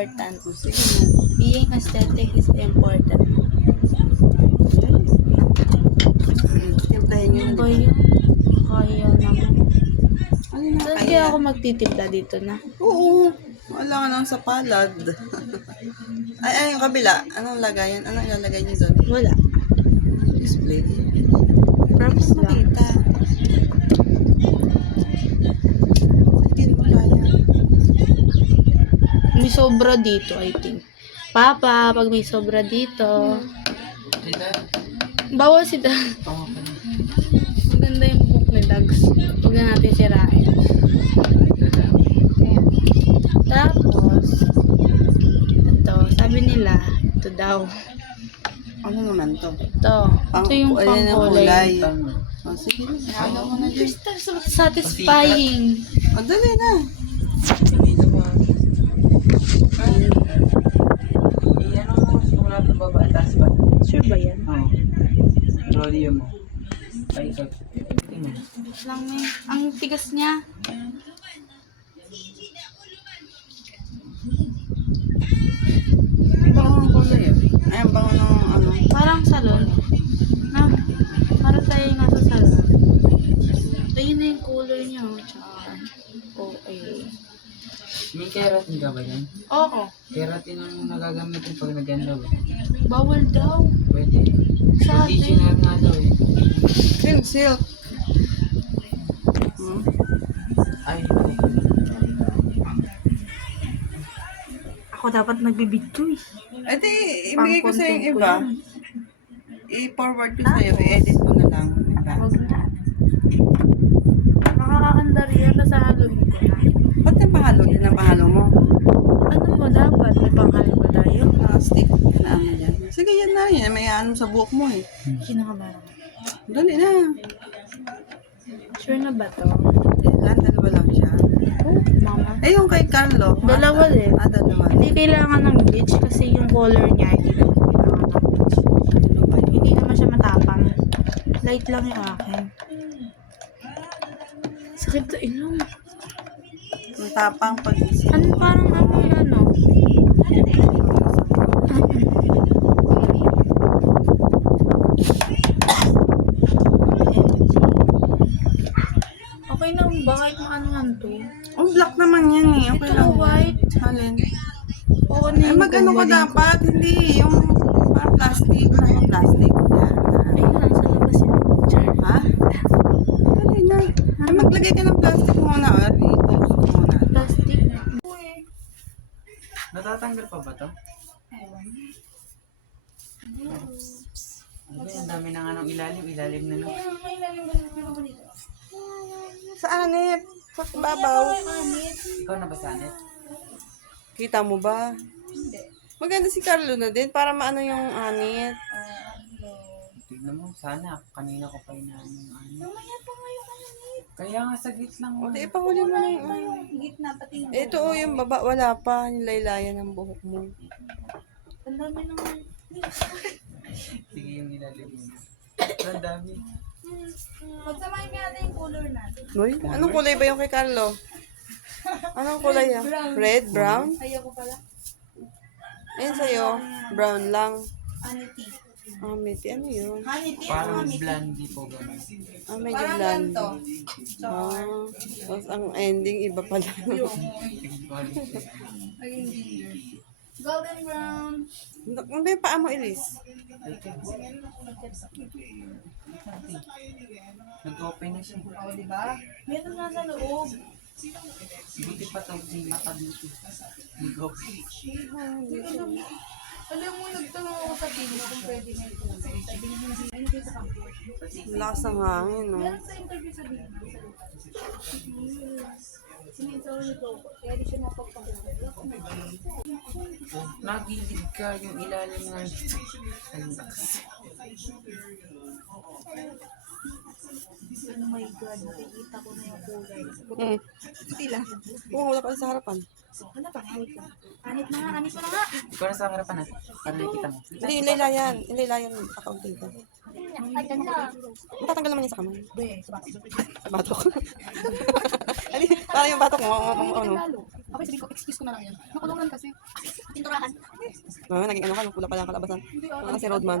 important. Sige na. Being aesthetic is important. Timplahin nyo Ano na, ba di yun? Kaya naman. ba? Ano na Saan kaya? kaya ako magtitimpla dito na? Oo. Wala ka nang sa palad. Ay, yung kabila. Anong lagayan? Anong ilalagay nyo doon? Wala. Display. Promise lang. Makita. Hindi mo kaya. May sobra dito, I think. Papa, pag may sobra dito. Bawal si Dag. Maganda yung book ni Dags. Huwag na natin sirain. Ayan. Tapos, ito, sabi nila, ito daw. Ano naman to? Ito. Ito yung Ayan ang pangkulay. Oh, sige na. Ano mo na dyan. Satisfying. Oh, dali na. Ano mo, simula sa baba, taas ba? Sure ba yan? Oo. Rolly mo. Ay, ikot. Tingnan. Lang may. Ang tigas niya. Ang bango ng kulay eh. Ay, ang bango ng ano. Parang salon. Na, parang tayo nga sa salon. Ayun na yung color niya. Tsaka, okay. May keratin ka ba yan? Oo. Keratin ang nagagamitin pag naganda ba? Bawal daw. Pwede. Sa atin. Conditioner nga daw eh. Cream silk. Hmm. Ay, Ako dapat nagbibidyo eh. Eh di, ibigay ko sa yung Pang-content ko iba. yan. I-forward ko sa'yo. I-edit mo na lang. Diba? Huwag na. Nakakaandar yan kasi haluin ko na. Ba't yung pahalo? Yan ang pahalo mo. Ano mo dapat? May panghalo ba tayo? Stick na ano yan. Sige, yan na. Yan may ano sa buhok mo eh. Kinakabahan. Dali na. Sure na ba to? Yan, dalawa lang siya. Oh, mama. Eh, yung kay Carlo. Dalawa din. Dalawa. Hindi kailangan ng bleach kasi yung color niya hindi naman kailangan ng bleach. Hindi naman siya matapang. Light lang yung akin. Sakit sa ilong. Ang tapang pag-isip. Ano parang amoy ano? Okay na ba? Kahit maanuhan to. Oh, black naman yan eh. Okay Ito lang. white. Alin? Oo na Eh, yung mag-ano ka galing ko. dapat? Hindi. Yung parang plastic. Parang plastic. Yan. Ayun lang, sa labas yun. Char. Ha? Dali na. Ay, maglagay ka ng plastic muna. I-post ko muna. Plastic. natatanggal pa ba to? Ay, ang dami na nga ng ilalim na lang. Sa anit. Sa babaw. Ikaw na ba sanit? Kita mo ba? Maganda si Carlo na din para maano yung anit. Tignan mo, sana. Kanina ko pa inaano yung ano. Kaya nga, saglit lang. O, di ipahuli mo na yung ano. Ito o, yung baba, wala pa. Yung laylayan ng buhok mo. Ang dami naman. Sige yung ilalim mo. Ang dami. Pagsamahin nga natin yung color natin. Uy, anong kulay ba yung kay Carlo? Anong kulay yan? Red, brown? Ayoko pala. Ayun sa'yo, brown lang. Anity. Ah, meti, ano yun? Anity? Parang blondie po gano'n. Ah, medyo blonde. Ah, tapos ang ending, iba pala. Golden brown. Ano ba yung paa mo, Elise? Nag-open na siya. O, diba? Meron nga sa loob. Buti pa ito, hindi mata dito. Nag-open. Alam mo, nagtanong ako sa team kung pwede na ito. Sabi niya, hindi sa campus. Lakas ng hangin, no? Meron sa interview sa team. Sininsaw nito. Kaya di siya mapagpakulat. Nagilid ka yung ilalim ng dito. Ayun ba kasi? Oh my God, nakikita ko na yung kulay. Hindi lang. Oo, wala ka sa harapan. Ano pa? Anit lang. Anit na nga, anit mo na nga. Ikaw na sa harapan na. Para nakita mo. Hindi, inilayan. Inilayan, accounting ka. Ay, ganda. Matatanggal naman yan sa kamay. Be, sa Batok. Parang yung batok mo, ano? Lalo. Okay, sabihin ko, excuse ko na lang yan. Nakulungan kasi. Tinturahan. Naging ano ka, nung pula pa lang kalabasan. Si Rodman.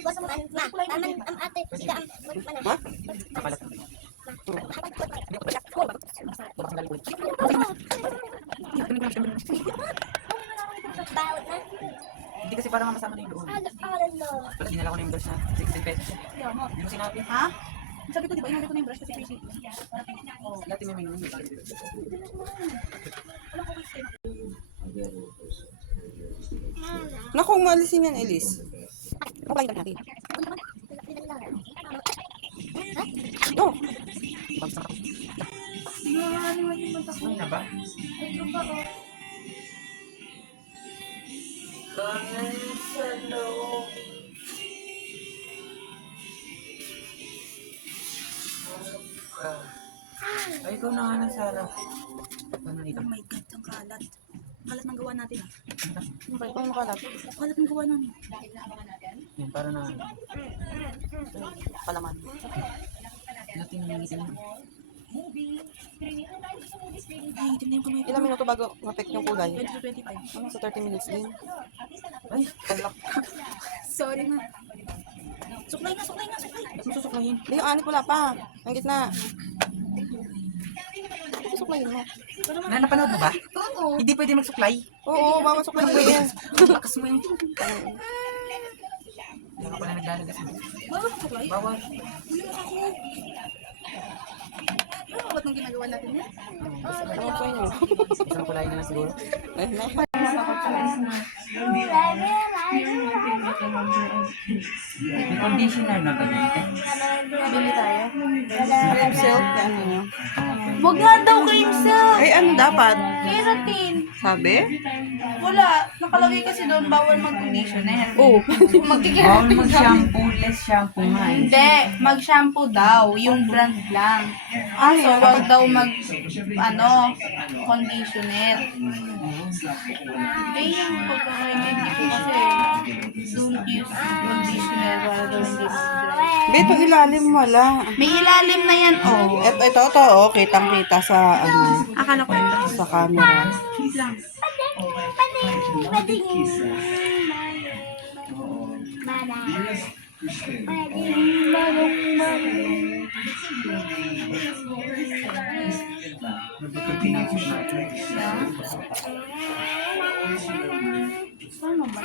Basta mo ang ate, ika ang Ha? Kapalat. bawat na. Hindi kasi parang masama na yung doon. Alam mo. Pala dinala ko na yung brush na 16 pesos. Hindi mo sinabi. Ha? Sabi ko, di ba, inagay ko na yung brush kasi crazy. Dati may minum. Naku, umaalisin yan, Elise. Papayin ka natin. Oh, Ano na ba? Ay, ikaw na nga na, Sarah. Ano dito? Oh my God, ang kalat. Kalat ng gawa natin ah. ano makalat? Kalat ng gawa namin. Yan, para na. Palaman. Natin nangingitin mo. Ay, itim na yung kamay ko. Ilang minuto bago mapek yung kulay? 20 to 25. Ano, sa 30 minutes din. Ay, talak. Sorry na. Suklay na, suklay na, suklay. Ba't mo susuklayin? Hindi, yung anit wala pa. Ang gitna. Susuklayin mo. Na, napanood mo ba? Oo. Hindi pwede magsuklay. Oo, bawal suklayin. Lakas mo yun. Hindi ako pala naglalagas mo. Bawal ka suklay? Bawal. Ano ba't nang ginagawa natin yan? Ano pa yun? Isang kulay na lang siguro. Ay, na. May conditioner na ba yun? Bili tayo. Cream silk, ano nyo? Huwag nga daw cream silk. Ay, ano dapat? Keratin. Sabi? Wala. Nakalagay kasi doon, bawal mag-conditioner. Oo. Bawal Magkikeratin mag-shampoo, less shampoo nga eh. Hindi, mag-shampoo daw, yung brand lang. So, wag daw conditioner. Eh, yung pagkakaintindi ko kasi, don't use conditioner para daw hindi mag-dry. Dito ilalim wala. May ilalim na yan, oh. Ito, oh, kitang-kita sa, ano, Akala ko ito. sa camera. Wait lang. Paano ba?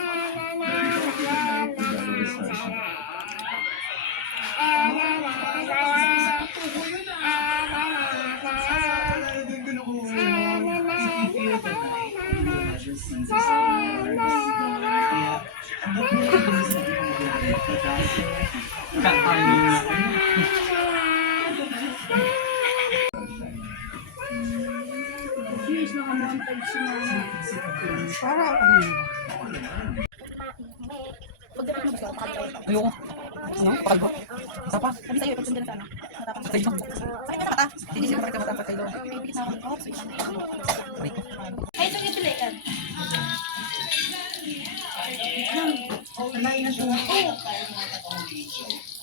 Please, nakamontag si mama. Para, ano, Ayoko. Ano? Pakal ba? Isa pa? Sabi sa'yo, ipagsunod na sana. Matapang Patay ko. Sakit na mata. Hindi siya makita matapatay daw. Pipikit na ako. Oh, sweet. Aray ko. Ay, ito yung pili yan.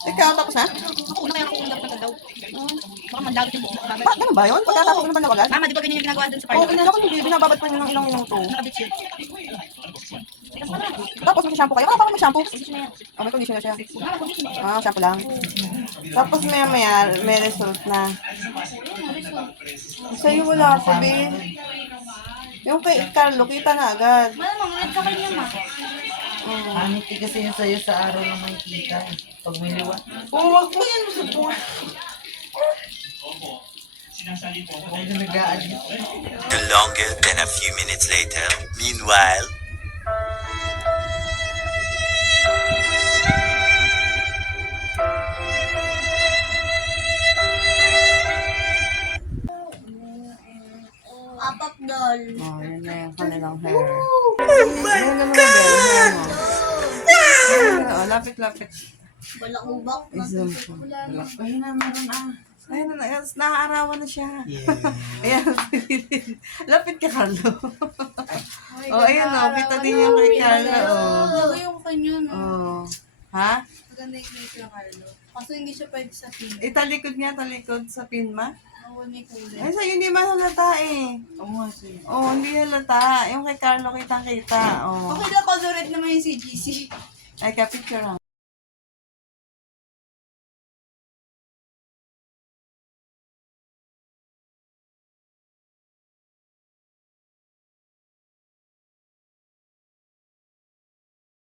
ikaw, tapos na? Ako una kaya ako undap na daw. Baka mandagot yung buhok mo. Ba, ganun ba yun? Pagkatapos naman na wagas? Mama, di ba ganyan yung ginagawa dun sa Oo, parlor? inala ko hindi, binababad pa nyo ng ilang minuto. Nakabits yun. Tapos mag-shampoo kayo. Wala pa may shampoo. Condition na yan. Oh, may conditioner siya. Mama, condition na yan. Ah, shampoo lang. Tapos maya, may result na. Sa'yo wala pa, be. Yung kay Carlo, kita na agad. Malamang, red sa kanya, ma. Pangit kasi yun sa'yo sa araw na makikita eh. Pag may liwa. Oo, wag mo yan support. Huwag na nag-aalis. Longer than a few minutes later. Meanwhile, Apap doll. Oh, yan na yung kanilang hair. Oh my God! Oh, lapit-lapit. Walang ubak. I-zoom ko. Ayun na, meron ah. Ayun na, ayun, nakaarawan na siya. Ayan, lapit ka, Carlo. Oh, ayun o, kita din yung kay Carlo. Oh. Lagay yung kanya, no? Oh. Ha? Maganda yung place ng Carlo. Kaso hindi siya pwede sa pin. Talikod niya, talikod sa pin, ma. Oo, may kulay. Ay, sa'yo hindi mahalata eh. Oo nga, sa'yo. Oh, hindi halata. Yung kay Carlo kitang-kita. Oh. Okay lang, color red naman yung CGC. Ay, ka-picture lang.